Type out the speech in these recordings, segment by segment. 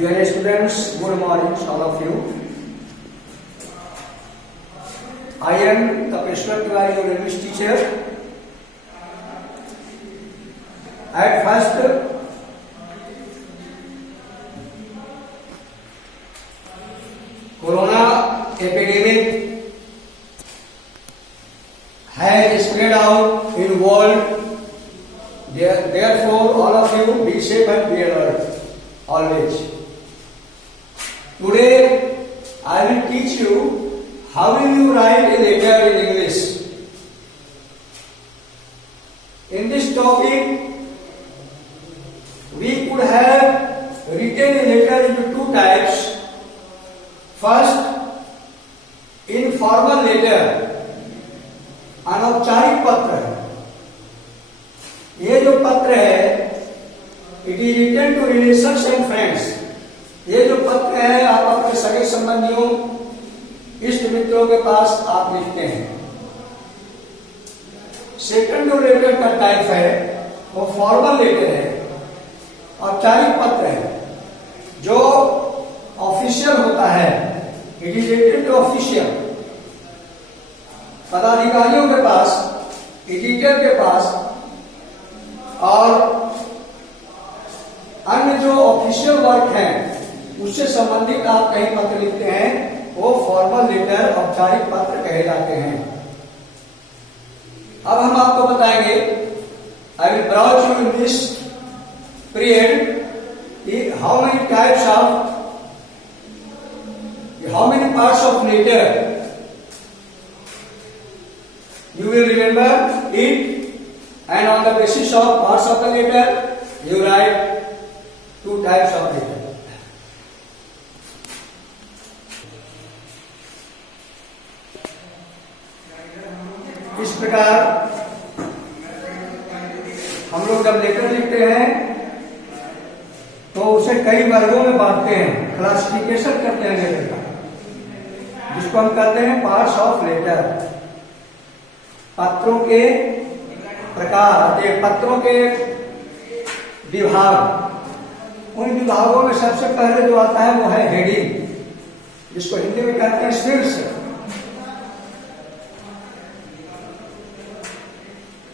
Dear students, good morning, all of you. I am Tapeshwar Tiwari, your English teacher. At first, Corona epidemic has spread out in world. Therefore, all of you be safe and be alert always. Today, I will teach you how will you write a letter in English. In this topic, we could have written a letter into two types. First, informal letter, अनौपचारिक पत्र है. ये जो पत्र है, it is written to relations and friends. ये जो पत्र है आप अपने सगे संबंधियों, इष्ट मित्रों के पास आप लिखते हैं. सेकंड जो लेटर का टाइप है वो फॉर्मल लेटर है, औपचारिक पत्र है, जो ऑफिशियल होता है. It is written to official. पदाधिकारियों के पास, एडिटर के पास और अन्य जो ऑफिशियल वर्क है उससे संबंधित आप कहीं पत्र लिखते हैं, वो फॉर्मल लेटर, औपचारिक पत्र कहे जाते हैं. अब हम आपको बताएंगे, I will broach you in this period how many types of, how many parts of letter. You will remember it, and on the basis of parts of the letter you write two types of letter. इस प्रकार हम लोग जब letter लिखते हैं तो उसे कई वर्गों में बांटते हैं, क्लासिफिकेशन करते हैं लेटर का, जिसको हम कहते हैं पार्ट्स ऑफ लेटर. पत्रों के प्रकार, पत्रों के विभाग. उन विभागों में सबसे पहले जो आता है वो है हेडिंग, जिसको हिंदी में कहते हैं शीर्ष.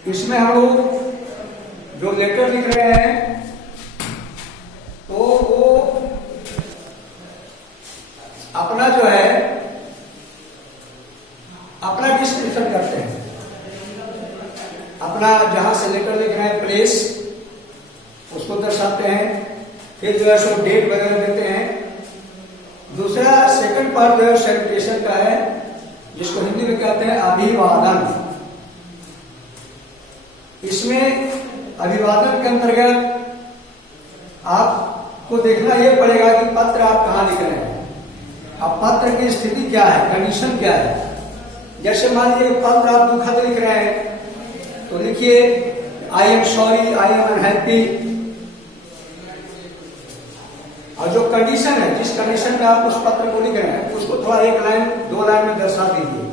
इसमें हम लोग जो लेटर लिख रहे हैं तो वो अपना जो है अपना डिस्क्रिप्शन करते हैं. अपना जहां से लेटर लिख रहे हैं प्लेस उसको दर्शाते हैं. फिर जो है सो डेट वगैरह देते हैं. दूसरा सेकंड पार्ट जो है सैल्यूटेशन का है, जिसको हिंदी में कहते हैं अभिवादन. इसमें अभिवादन के अंतर्गत आपको देखना यह पड़ेगा कि पत्र आप कहां लिख रहे हैं. अब पत्र की स्थिति क्या है, कंडीशन क्या है. जैसे मान लीजिए पत्र आप दुखद लिख रहे हैं तो लिखिए I am sorry, I am unhappy. और जो कंडीशन है, जिस कंडीशन में आप उस पत्र को लिख रहे हैं उसको थोड़ा एक लाइन दो लाइन में दर्शा दीजिए.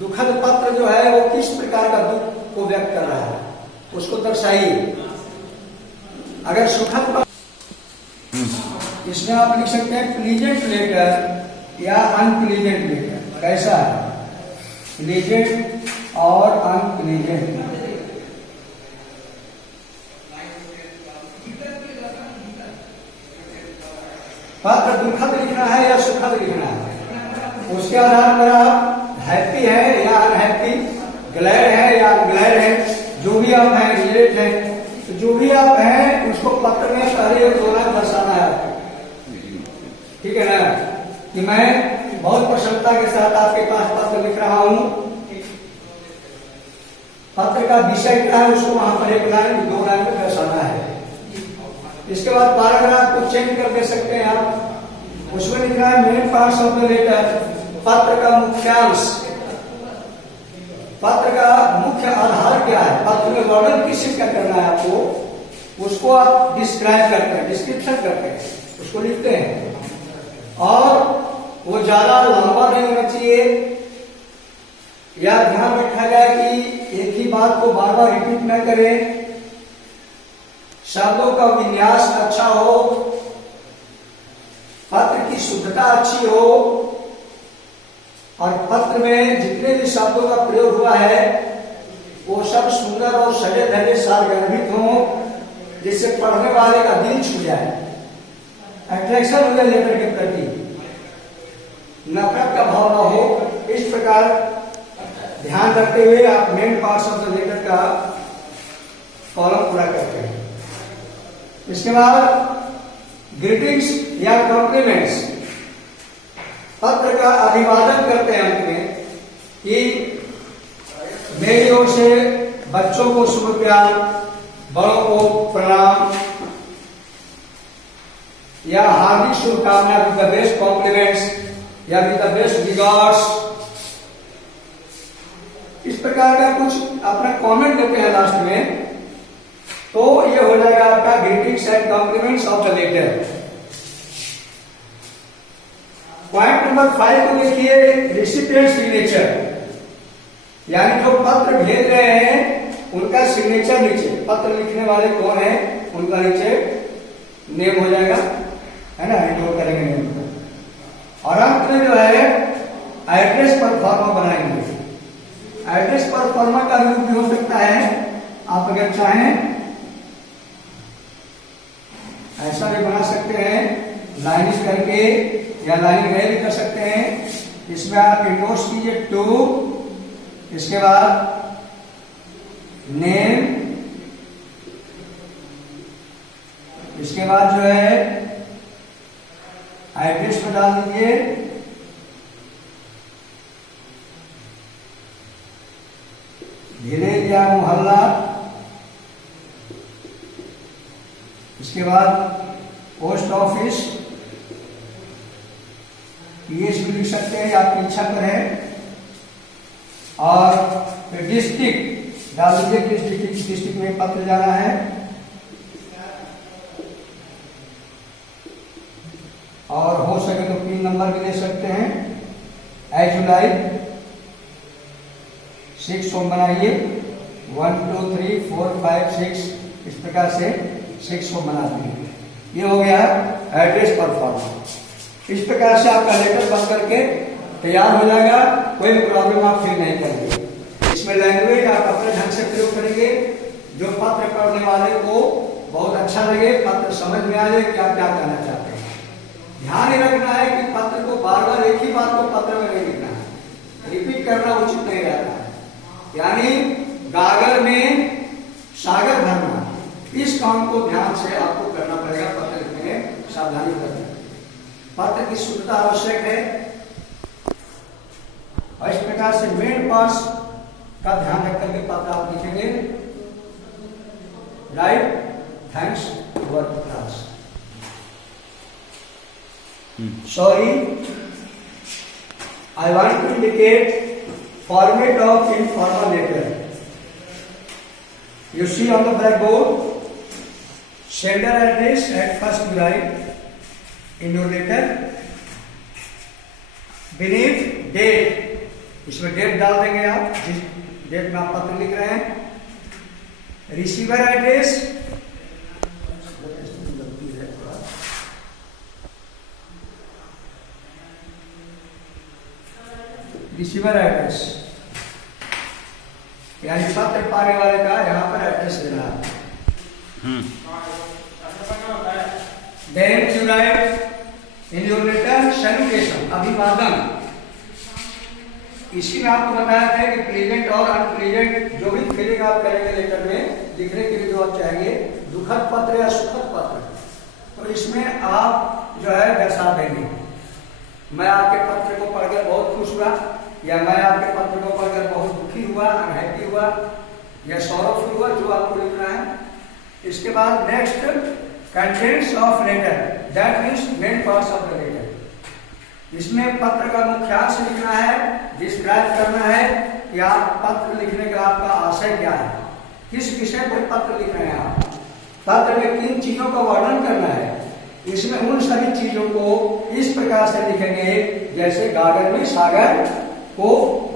दुखद पत्र जो है वो किस प्रकार का दुख को व्यक्त कर रहा है उसको दर्शाइए. अगर सुखद पत्र, इसमें आप लिख सकते हैं प्लीजेंट लेटर या अनप्लीजेंट लेटर. कैसा है, प्लीजेंट और अनप्लीजेंट. पत्र दुखद लिखना है या सुखद लिखना है, उसके आधार पर आप हैप्पी है या अनहैप्पी, ग्लैड है या अनग्लैड है, जो भी आप हैं, रिलेट है, तो जो भी आप हैं उसको पत्र में पहले दो लाइन दर्शाना है. ठीक है ना, कि मैं बहुत प्रसन्नता के साथ आपके पास पत्र लिख रहा हूं. पत्र का विषय क्या है उसको वहां पर एक लाइन दो लाइन में दर्शाना है. इसके बाद पैराग्राफ को चेंज कर दे सकते हैं आप. उसमें लिख रहा है main parts of the letter, पत्र का मुख्यांश. पत्र का मुख्य आधार क्या है, पत्र में वर्णन किस चीज का करना है आपको, उसको आप डिस्क्राइब करते हैं, डिस्क्रिप्शन करते हैं, उसको लिखते हैं. और वो ज्यादा लंबा नहीं होना चाहिए, या ध्यान रखा जाए कि एक ही बात को बार बार रिपीट न करें. शब्दों का विन्यास अच्छा हो, पत्र की शुद्धता अच्छी हो और पत्र में जितने भी शब्दों का प्रयोग हुआ है वो सब सुंदर और सजे धजे सारगर्भित हो, जिससे पढ़ने वाले का दिल छू जाए, अट्रैक्शन हो जाए लेटर के प्रति, नफरत का भाव न हो। इस प्रकार ध्यान रखते हुए आप main parts of the letter का कॉलम पूरा करते हैं। इसके बाद ग्रीटिंग्स या कॉम्प्लीमेंट्स, पत्र का अभिवादन करते हैं अंत में कि मेरी ओर से बच्चों को शुभ प्यार, बड़ों को प्रणाम या हार्दिक शुभकामना, विद द बेस्ट कॉम्प्लीमेंट्स या विद द बेस्ट रिगार्ड्स, इस प्रकार का कुछ अपना कमेंट देते हैं लास्ट में, तो ये हो जाएगा आपका greetings and compliments of the letter. Point number 5 को देखिए, रिसिपिएंट सिग्नेचर, यानी जो पत्र भेज रहे हैं उनका सिग्नेचर नीचे, पत्र लिखने वाले कौन है उनका नीचे नेम हो जाएगा, है ना, नोट करेंगे नेम को। और अंत में जो है एड्रेस पर फॉर्मा बनाएंगे। एड्रेस पर फॉर्मा का रूप भी हो सकता है, आप अगर चाहें ऐसा भी बना सकते हैं, लाइनिंग करके या लाइनिंग नहीं भी कर सकते हैं। इसमें आप इंडोर्स कीजिए टू, इसके बाद नेम, इसके बाद जो है एड्रेस पर डाल दीजिए, विलेज या मोहल्ला, इसके बाद पोस्ट ऑफिस, पीएच भी लिख सकते हैं, आपकी इच्छा पर है, और डिस्ट्रिक्ट डाल दीजिए, डिस्ट्रिक्ट में पत्र जाना है, और हो सके तो पिन नंबर भी दे सकते हैं। जुलाई 6 होम बनाइए, 1 2 3 4 5 6, इस प्रकार से 6 होम बना दीजिए। ये हो गया एड्रेस पर फॉर्म। इस प्रकार से आपका लेटर बन करके तैयार हो जाएगा, कोई भी प्रॉब्लम आप फील नहीं करेंगे। इसमें लैंग्वेज आप अपने ढंग से प्रयोग करेंगे, जो पत्र पढ़ने वाले को बहुत अच्छा लगे, पत्र समझ में आ जाए कि आप क्या कहना चाहते हैं। ध्यान ही रखना है कि पत्र को बार बार एक ही बात को पत्र में नहीं लिखना है, रिपीट करना उचित नहीं रहता है, यानी गागर में सागर भरना, इस काम को ध्यान से आपको करना पड़ेगा। पत्र लिखने में सावधानी करना, पत्र की शुद्धता आवश्यक है, और इस प्रकार से मेन पार्ट्स का ध्यान रख करके पत्र आप लिखेंगे। Right, thanks for class. Sorry, I want to indicate format of informal letter. You see on the blackboard, sender address at first you write in your letter. Beneath date, इसमें date डाल देंगे आप, जिस डेट में आप पत्र लिख रहे हैं। रिसीवर एड्रेस, रिसीवर एड्रेस यानी पत्र पाने वाले का यहाँ पर एड्रेस देना है। Then you write in your letter salutation, अभिवादन। इसी में आपको बताया था कि प्लेजेंट और अनप्लेजेंट जो भी फीलिंग आप करेंगे लेटर में लिखने के लिए जो आप चाहेंगे, दुखद पत्र या सुखद पत्र, तो इसमें आप जो है दर्शा देंगे। मैं आपके पत्र को पढ़कर बहुत खुश हुआ, या मैं आपके पत्र को पढ़कर बहुत दुखी हुआ, अनहैप्पी हुआ, या सॉरोफुल हुआ, जो आपको लिखना है। इसके बाद next contents of letter, that means main parts of the letter. इसमें पत्र का मुख्यांश लिखना है, डिस्क्राइब करना है कि आप पत्र लिखने का आपका आशय क्या है, किस विषय पर पत्र लिख रहे हैं आप, पत्र में किन चीजों का वर्णन करना है। इसमें उन सभी चीजों को इस प्रकार से लिखेंगे जैसे गागर में सागर को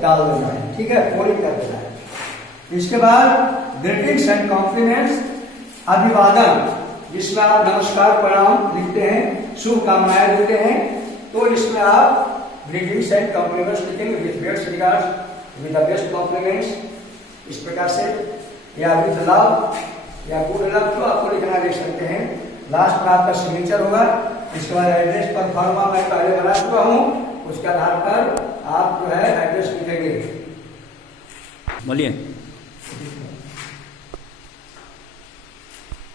डाल देना है, ठीक है, फोल्ड कर देना है। इसके बाद ग्रीटिंग्स एंड कॉम्प्लीमेंट्स, अभिवादन, जिसमें आप नमस्कार प्रणाम लिखते हैं, शुभकामनाएं देते हैं, तो इसमें आप ग्रीटिंग्स एंड कॉम्प्लीमेंट्स लिखेंगे with best regards with the best compliments, इस प्रकार से, या विथ लव या गुड लक, तो आपको लिखना लिख सकते हैं। लास्ट में आपका सिग्नेचर होगा। इसके बाद एड्रेस पर फॉर्मा मैं पहले बना चुका हूँ, उसके आधार पर आप जो है एड्रेस लिखेंगे। बोलिए।